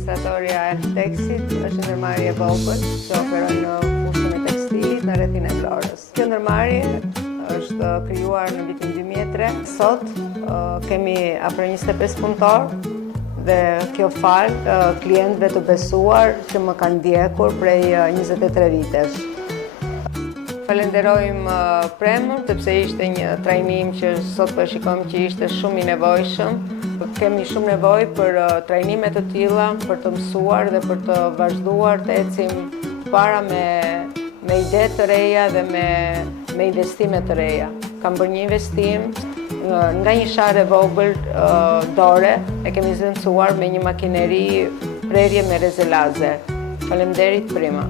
administratorja e Artexit është ndërmarrje e vogël që operon në fushën e tekstilit në rrethin e Florës. Kjo ndërmarrje është krijuar në vitin 2003. Sot kemi afër 25 punëtorë dhe kjo fal klientëve të besuar që më kanë ndjekur prej 23 vitesh. Falenderojmë Premën, sepse ishte një trajnim që sot po shikojmë që ishte shumë i nevojshëm. Kemi shumë nevojë për trajnime të tilla, për të mësuar dhe për të vazhduar të ecim para me ide të reja dhe me investime të reja. Kam bërë një investim nga një sharë e vogël dore, e kemi zëncuar me një makineri prerje me reze lazer. Faleminderit Prema.